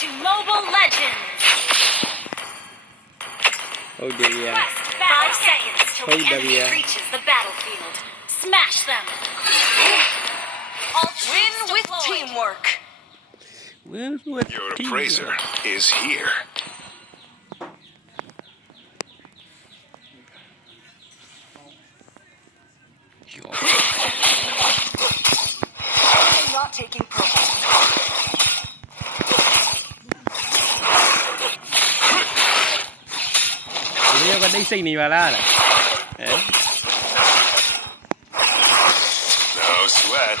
to Mobile Legends. Oh dear. 5 seconds till the enemy reaches the battlefield. Smash them. Win with teamwork. Win with Your appraiser is here. Not taking purple. Ini apa dai ni wala lah. No sweat.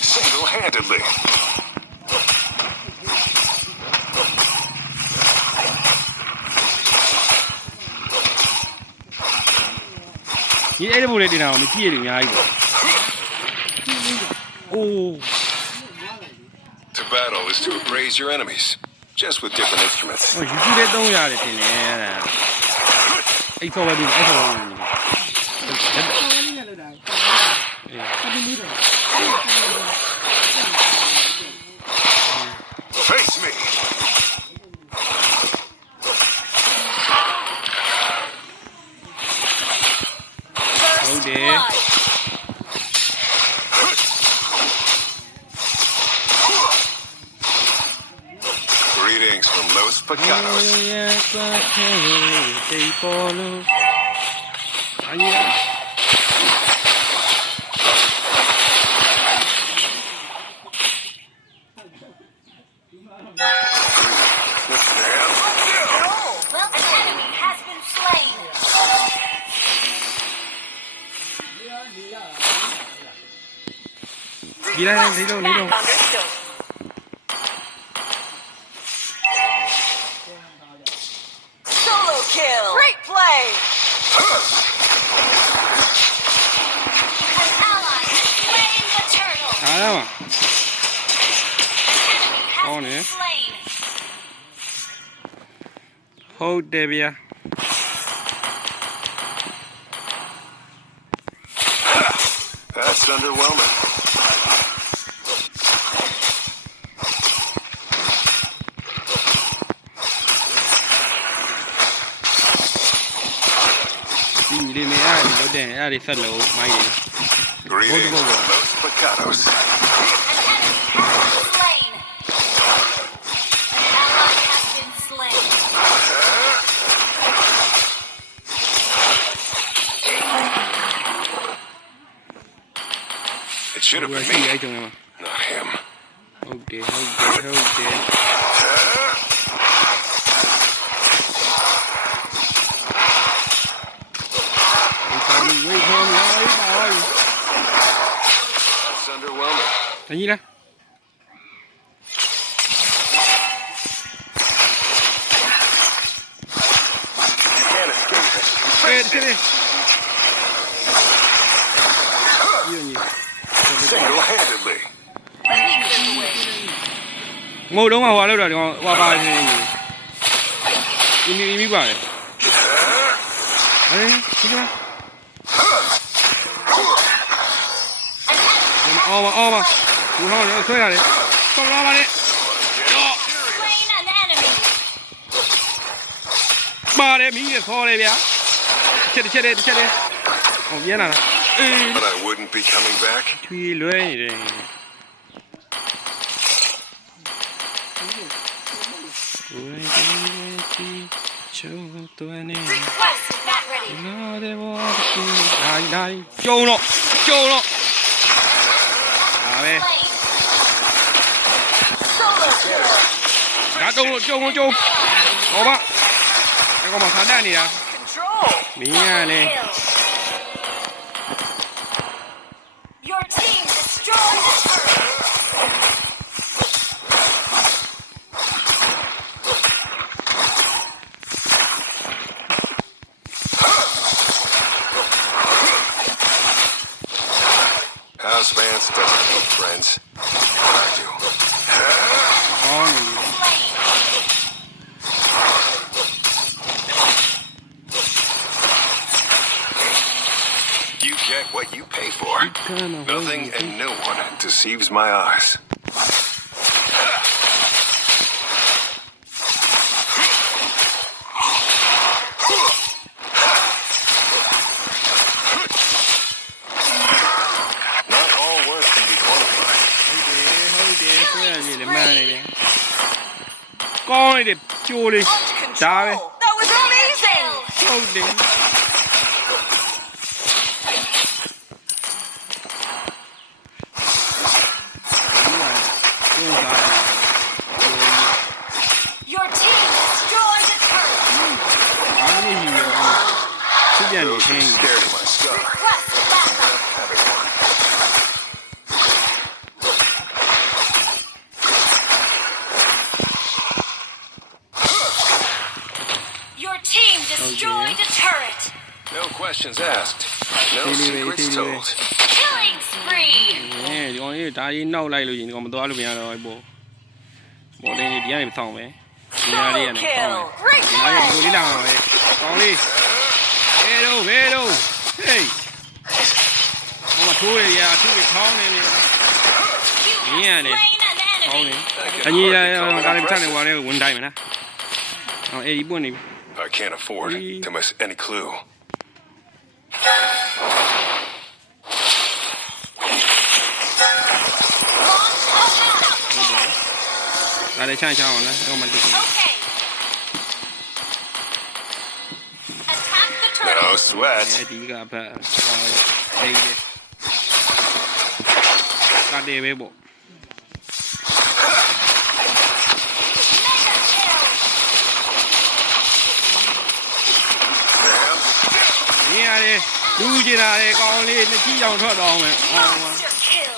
Single-handedly. Ni ada boleh di nào, mesti ada yang air. Oh. To battle is to appraise your enemies, just with different instruments. Oh, you see that dong ya, det ni. Ai thua đi, ai thua đi. Face me. Oh dear. Greetings from Los Pecados. Well, an enemy has been slain. Gila, ni dong. Understood. Solo kill. Great play. An ally has slain the turtle. Ada mah. Has Oh, been ne. slain. Hold there, bia. That's underwhelming. Ni đi mẹ ai đi đen, ai đi phát lẩu mai đi. Greetings from Los Pecados. An enemy has been slain. An ally has been slain. It should have Vừa been xí me, ai trong em. not him. Hold there. Wait for me, ơi. That's underwhelming. Cái gì đó? You can't escape it. Ê, đi đi. Nhiều nhỉ. Single-handedly. Ngồi đúng không? Hòa đâu rồi? Hòa ba thì im vào này. Đấy, đi ra. Ôm mà. Cú ho nữa, khơi ra đi. Con lo mà đi. Slain an enemy. Ba đấy, miếng kho đây bia. Chết đi. Ồ, biết nào. But I wouldn't be coming back. Truy lưới này. Request is not ready. Đây. Châu nó. À về. Slain. Solo kill. Đã châu. Có ba. Cái con mà khá đa này à. Control. Mía này. Kill. Your team destroyed the turret. House Vance doesn't need friends. I do. Con này. Slain. You get what you pay for. ခဏတော့ Nothing and no one deceives my eyes. Not all work can be quantified. ဟုတ်တယ်ဆွဲရကြီးလည်းမှန်နေတယ်ကောင်းလိုက်တယ်ကျိုးလေးဒါပဲ That was amazing. ဟုတ်တယ် Your team destroyed a turret. အားမကြီးရောသူပြန်နေ Those ခ who င်း scared of my star Request backup. having one. Your team destroyed a turret. No questions asked. No Really, secrets really. told. Killing spree. ဒီကောင်ကြီးဒါကြီးနောက်လိုက်လို့ရင်ဒီကောင်မသွားလို့မရတော့ဘူးဘော်လင်းလေးဒီကနေမဆောင်ပဲဒီနားလေးကနေဆောင်ပဲ Great ဒီနားလေး play. ကိုလေးလာမှာပဲကောင်းလေးဘယ်တော့ဟေးဟိုမှာထိုးရရအထူးကြီးခေါင်းနေနေ You Yeah, have it is. slain an ခေါင်းနေ enemy. အညီဒါလည်းချက်နေပါလေဝင်တိုင်းမလားဟောအေးပွင့်နေပြီ I can't afford to miss any clue. ဒါလည်းချမ်းချအောင်လားတော့မတူဘူး Okay. Attack the turret. No sweat. ဒီကဖက်ဟေးတယ်ကားတယ်ပဲပေါ့ Sam, ရင်းရတယ်လူကြည့်တာလေကောင်းလေးနှစ်ကြီးအောင်ထွက်တော့မယ်ဟော Monster kill.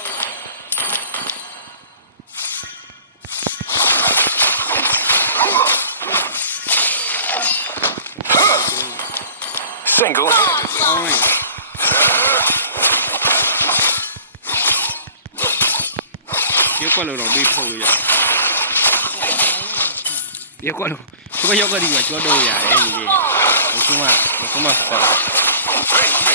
single-handedly. ကောင်းရင်ရက်ကွက်လို့တော့ပြီးထုတ်လို့ရရက်ကွက်လို့သူကရောက်ကဒီမှာကြောတော့ရတယ်ညီလေးဘုံမဆော Face me.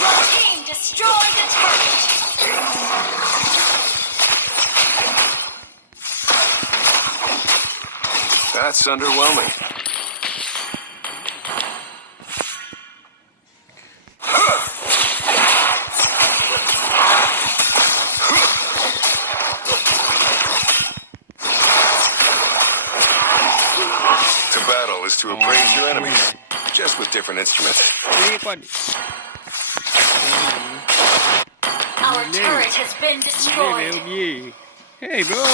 Your team destroyed a turret. That's underwhelming. To battle is to appraise your enemies, just with different instruments. ဒီကွက် Our turret has been ဒီလေ destroyed. ပြေး Hey bro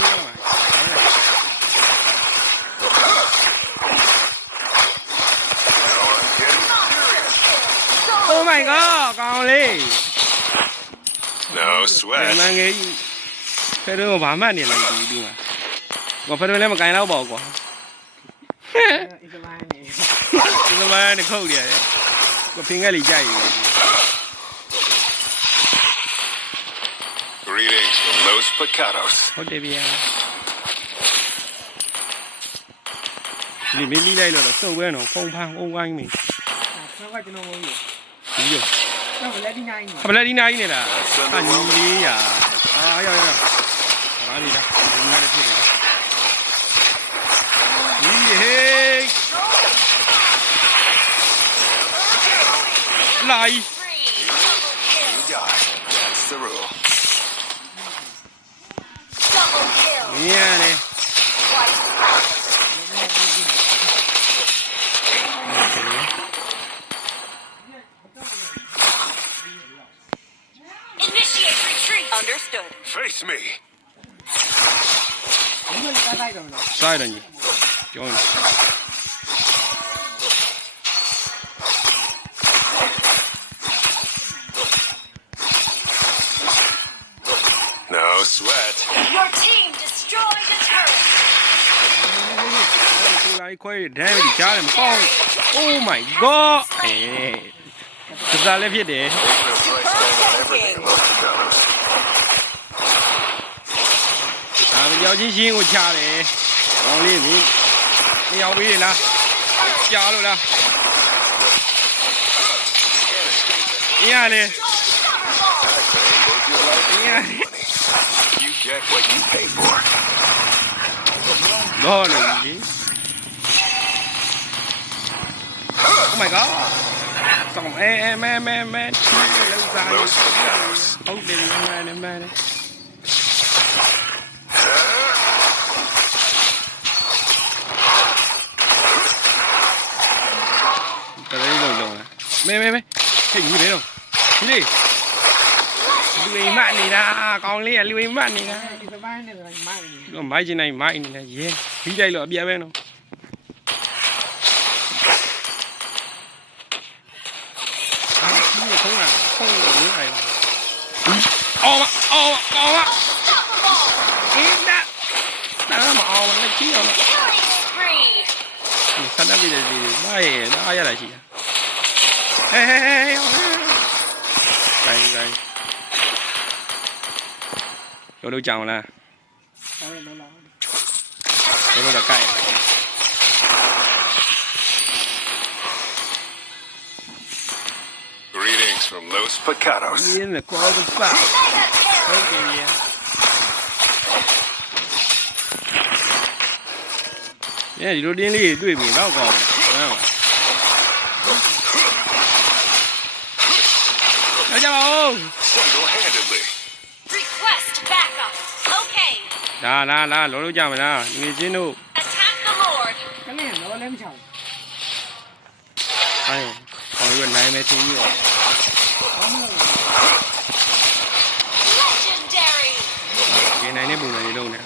Now I'm getting serious. Oh my god ကောင်းလေး No မ sweat. န်ငယ်ကြီးဖဲတော့ဘာမှနေလိုက်ဒီဒီမှာဘာဖဲတော့လည်းမကင်တော့ပါဘူးကွာဒီကမိုင်းနေခုတ်ရတယ်ကိုဖင်ကလေးကြိုက်ရည် Greetings from Los Picados. ဟုတ်တယ်ဗျာဒီမင်းလေးလိုက်တော့စုပ်ပဲတော့ဖုံဖန်းအုံဝိုင်းမင်း နောက်ကကျွန်တော်ဝင်ပြီ ဒီရော နောက်ကလက်ဒီနိုင်နေ ခပလက်ဒီနိုင်နေတာအညီလေးရာအာရောက်ဘာလဲလားဒီငါလည်းဖြစ်တယ်ဒီဟေးလိုက် Spree. You die. That's the rule. Double kill. မြင်ရတယ် Twice. Initiate retreat. Understood. Face me. ဒီလိုလိုက်တော့နော် စားရတယ်ညီကျောင်း No sweat. Your team destroyed a turret. လိုက်ခွဲဒဲမီကြားတယ်မကောင်း Oh my god ဒါလည်းဖြစ်တယ် They put a price tag on everything in Los Picados. ယောက်ချင်းရှင်းကိုချတယ်ကောင်းလေးမရောက်ပြီလားကြားလို့လားရလေ You get what you pay for. တော့နေပြီ Oh my god ဆောင်းမဲလောက်စားရဟုတ်တယ်မဲတရေလုံးမဲဟဲ့ကြီးလေတော့ကြီးလေလူအိမ်မနေတာကောင်းလေးကလူအိမ်မနေတာ ဒီစပိုင်းနဲ့ဆိုမိုက်နေ တော့မိုက်ချင်တိုင်းမိုက်နေတယ်ရဲပြီးလိုက်လို့အပြတ်ပဲနော်အားကြီးနေဆုံးလာဆုံးလို့နေအိုင်အော်အင်းဒါမအောင်လည်းကြီးအောင် Killing spree. ဆန္ဒပြည့်တယ်ဒီမားရဲ့အားရတာရှိတာဟဲ့ဂိုင်းရောလို့ကြောင်လား တယ်လောလော ရောလို့တော့ကြိုက် Greetings from Los Picados. ရင်းနဲ့ကောတော့ပါဟုတ်ကဲ့ဗျာဒီလိုတင်းလေးတွေ့ပြီတော့ကောင်းတယ်ဟုတ်ကြပါဦး Single-handedly. Request backup. Okay. လာလောလို့ကြမလားငွေချင်းတို့ Attack the Lord. ကလေးလောလည်းမချောင် အဲ့ခေါင်းရွက်နိုင်မယ်ထင်ပြီးတော့ Legendary. ဒီနိုင်တဲ့ပုံစံလေးလုံးနေ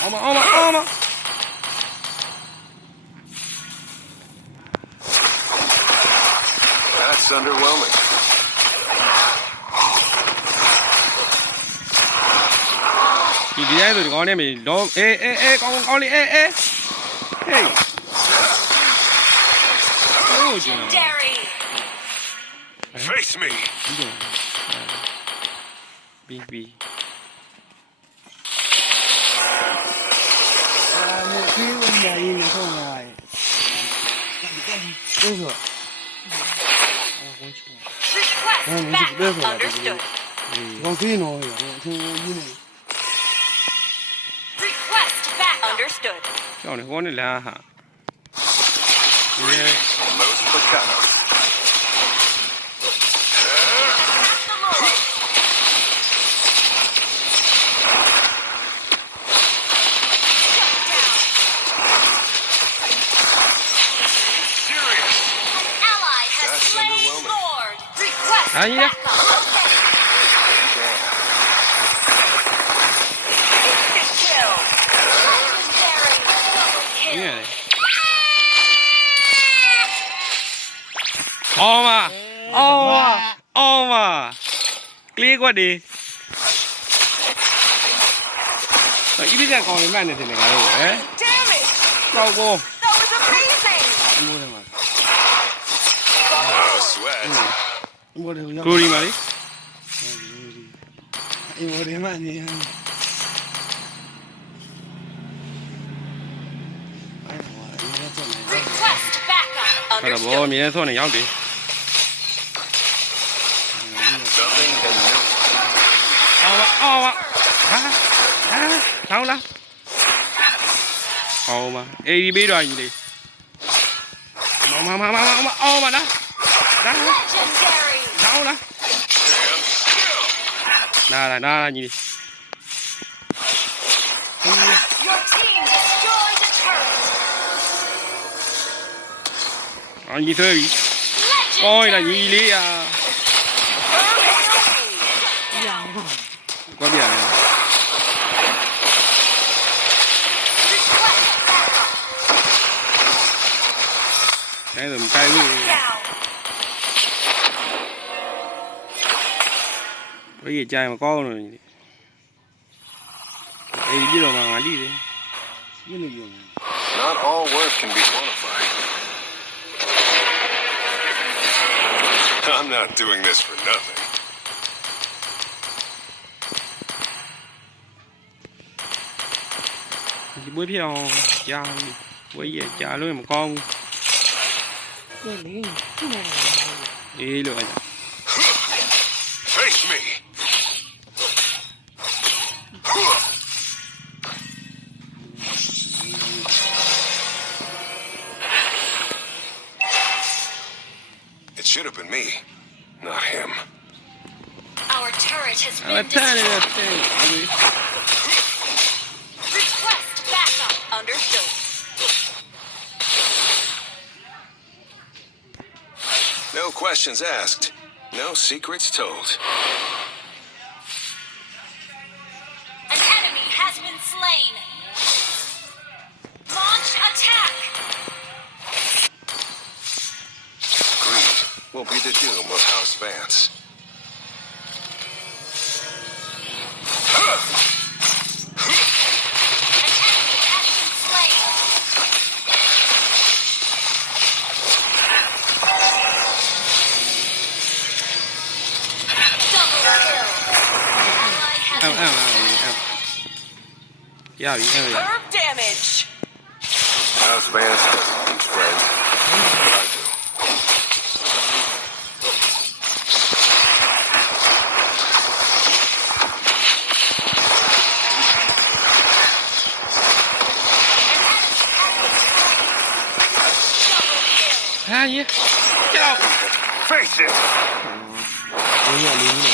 အောင်မ That's underwhelming. ဒီတိုင်းဆိုဒီကောင်းနဲ့မတော့ကောင်းလေးဟေးဟိုကျန် Legendary. Face me. ပြီး အာမြေကြီးဝင်လာရင်လည်းဆုံးလာတယ်ဒီဆို Request backup. Understood. ကောင်းစင်းတော့ရအထင်ကြီးနေ Request backup. Understood. ကြောင်းနေကောင်းနေလားဟာ Greetings from Los Picados. Attack the Lord. Serious. Ally has That's slain underwhelming. Lord. Request Ah, yeah. backup. Okay. Instant kill. Legendary. Double ရင်း kill. ရတယ်အော်မကလေးကွက်ဒီဒီပြကကောင်းနေမှနေတယ်ငါတို့ဟဲ့ Damn it. ကောက်ကော That was amazing. မိုးတယ်မှာ No sweat. မိုးတယ်ရောက် ကိုရီမာလေး အေးမိုးတယ်မနေဟမ်အဲ့ဟိုအေးရတော့နေ Request backup. အဲ့တော့ဘော Understood. အမြဲဆုံးနေရောက်တယ် Something new. အော်ဟာထောင်းလားအော်မအေးဒီပေးတော့ကြီးလေမအော်မလား Legendary. ထောင်းလား Stand still. နာကြီးလေ Your team destroyed a turret. အော်ကြီးဆွဲပြီကောင်းရကြီးလေးอ่ะ ရအောင် ကွက်ပြရတယ် အဲ့ဒါမကိုင်းဘူး Down. ဘယ်ကြီးကြိုင်မကောင်းလို့ညီအေးပြီးတော့မှငါလိတယ် ရင်းနေပြီ Not all work can be quantified. I'm not doing this for nothing. ပွဲဖြစ်အောင်ကြာပွဲကြီးကြာလို့မကောင်းဘူး 对零，这么晚。 အေးလို့အဲ့ဒါ Face me. It should have been me, not him. Our turret has အဲ့ been ဖက်နေတဲ့ destroyed. တဲ့အေး Request backup. Understood. No questions asked. No secrets told. An enemy has been slain. Launch attack. Greed will be the doom of House Vance. An enemy has been slain. Double kill. Ally has အဲ့ been အဲ့ရပြီအဲ့ရ Herb damage. House Vance doesn't need friends. But I do. Double kill. ဟာရေကြောက် Face it! 零秒零秒。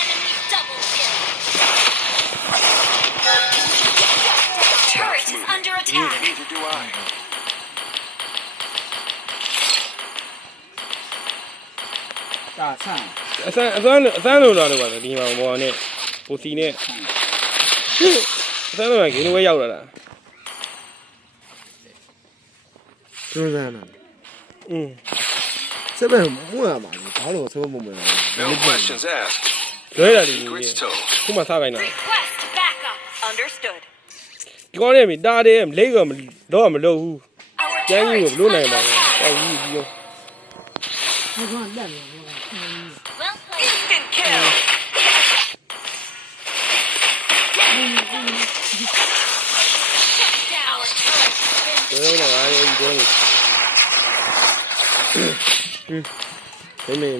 Enemy double kill. Turret is under attack. Neither do I. 大菜。 အစမ်းလို့လာတော့ပါဒီမှာဘောနဲ့ပူစီနဲ့အစမ်းလို့ကဂိမ်းဝဲရောက်လာတာ 真的呢。 อืม 这边木啊嘛，你跑了我车木没了。 No questions asked. လွဲတာဒီ Secrets told. ခုမှစားခိုင်းတာ Request backup. Understood. ဒီကောင်းနေပြီတားတယ်လိတ်ကမတော့မလို့ဘူး Our ကျန်းကြီး turret ကို is မလို့ under နိုင်ပါဘူး attack. တောက်ကြီးပြီးတော့ 我刚烂了，我 Well played. Instant kill. Our turret has been ဘယ်တော့မှအဲ့ဒီတော့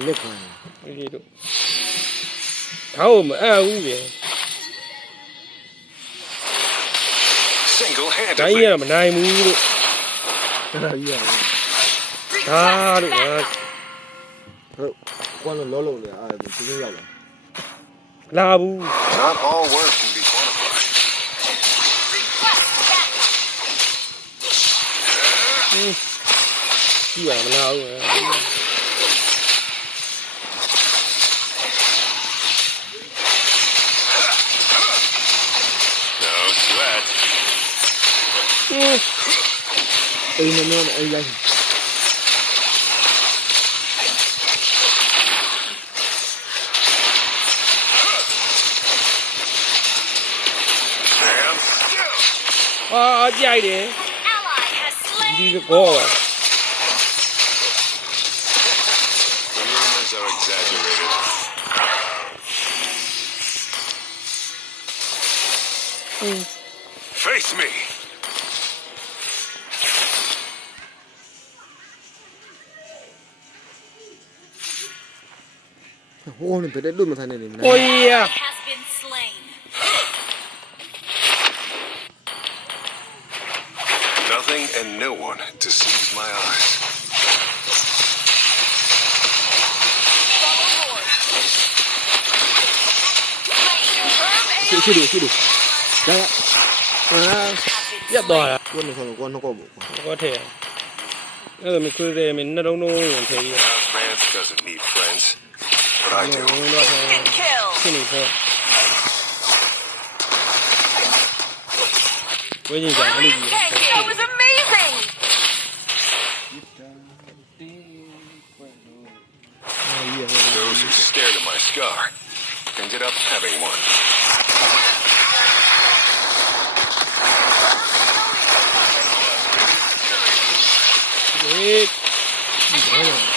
没看。 ဒီတော့ဒါ့ကိုမအပ်ဘူးပဲ Single-handedly. တိုင်းရမနိုင်ဘူးလို့ 在那医院。 ဒါလို့ Request ငါ backup. 关了老老的，哎，直接要了。 လာဘူး Not all work can be quantified. Request backup. ကြည့်ပါမလားဘူး No sweat. 哎，那哎呀， Stand still. အာကြိုက်တယ် Ally has ဒီ slain. ကောပါ The rumors are exaggerated. Face me. 我那别的路没看见你们。 ဟိုရ Has been slain. Nothing and no one deceives my eyes. Herb 去去来，啊， ပြတ်သွားတာ 关那上面关那个不？ ကောထဲအဲ့လိုမျိုးခွေးတယ်မင်းနှလုံးလုံးဝင်ထဲကြီး House Vance doesn't need friends. But I do. ဝင်တော့ kill. ဖြစ်နေခဲ့ဝင်းကြီးကအဲ့လိုကြီး That was amazing. Those who stared at my scar ended up having one. ဟေး An enemy